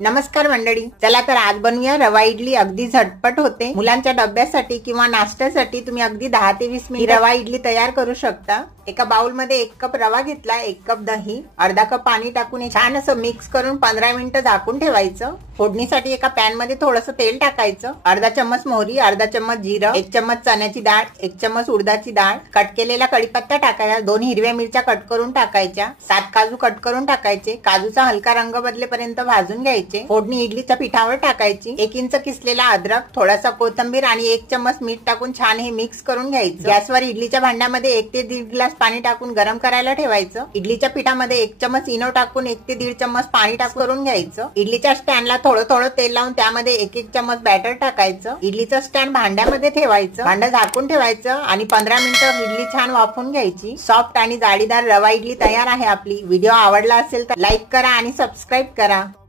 नमस्कार मंडळी, चला तर आज बनवूया रवा इडली। अगदी झटपट होते। मुलांच्या डब्यासाठी किंवा नाश्त्यासाठी तुम्ही अगदी 10 ते 20 मिनिट रवा इडली तयार करू शकता। एका बाउल मध्ये 1 कप रवा घेतला, 1 कप दही, अर्धा कप पाणी टाकून छान असं मिक्स करून 15 मिनिटं झाकून ठेवायचं। फोडणीसाठी एका पॅन मध्ये थोडंसं तेल टाकायचं, अर्धा चम्मच मोहरी, अर्धा चम्मच जिरं, 1 चम्मच चण्याची डाळ, 1 चम्मच उडदाची डाळ, कट केलेला कढीपत्ता टाकायचा, 2 हिरव्या मिरच्या कट करून टाकायच्या, 7 काजू कट करून टाकायचे। काजूचा हलका रंग बदलेपर्यंत भाजून घ्यायचे। फोडणी इडलीच्या पिठावर टाकायची। 1 इंच किसलेला अद्रक, थोडासा कोथिंबीर आणि 1 चम्मच मीठ टाकून छान हे मिक्स करून घ्यायचं। गॅसवर इडलीच्या भांड्यामध्ये 1 ते 1.5 ग्लास पाणी टाकून गरम करायला ठेवायचं। इडलीच्या पिठामध्ये 1 चम्मच इनो टाकून 1 ते 1.5 चम्मच पाणी टाकून करून घ्यायचं। इडलीच्या स्टँडला थोडं थोडं तेल लावून त्यामध्ये 1 चम्मच बॅटर टाकायचं। इडलीचं स्टँड भांड्यामध्ये ठेवायचं, भांडं झाकून ठेवायचं आणि 15 मिनिटं इडली छान वाफवून घ्यायची। सॉफ्ट आणि जाळीदार रवा इडली तयार आहे आपली। व्हिडिओ आवडला असेल तर लाईक करा आणि सबस्क्राईब करा।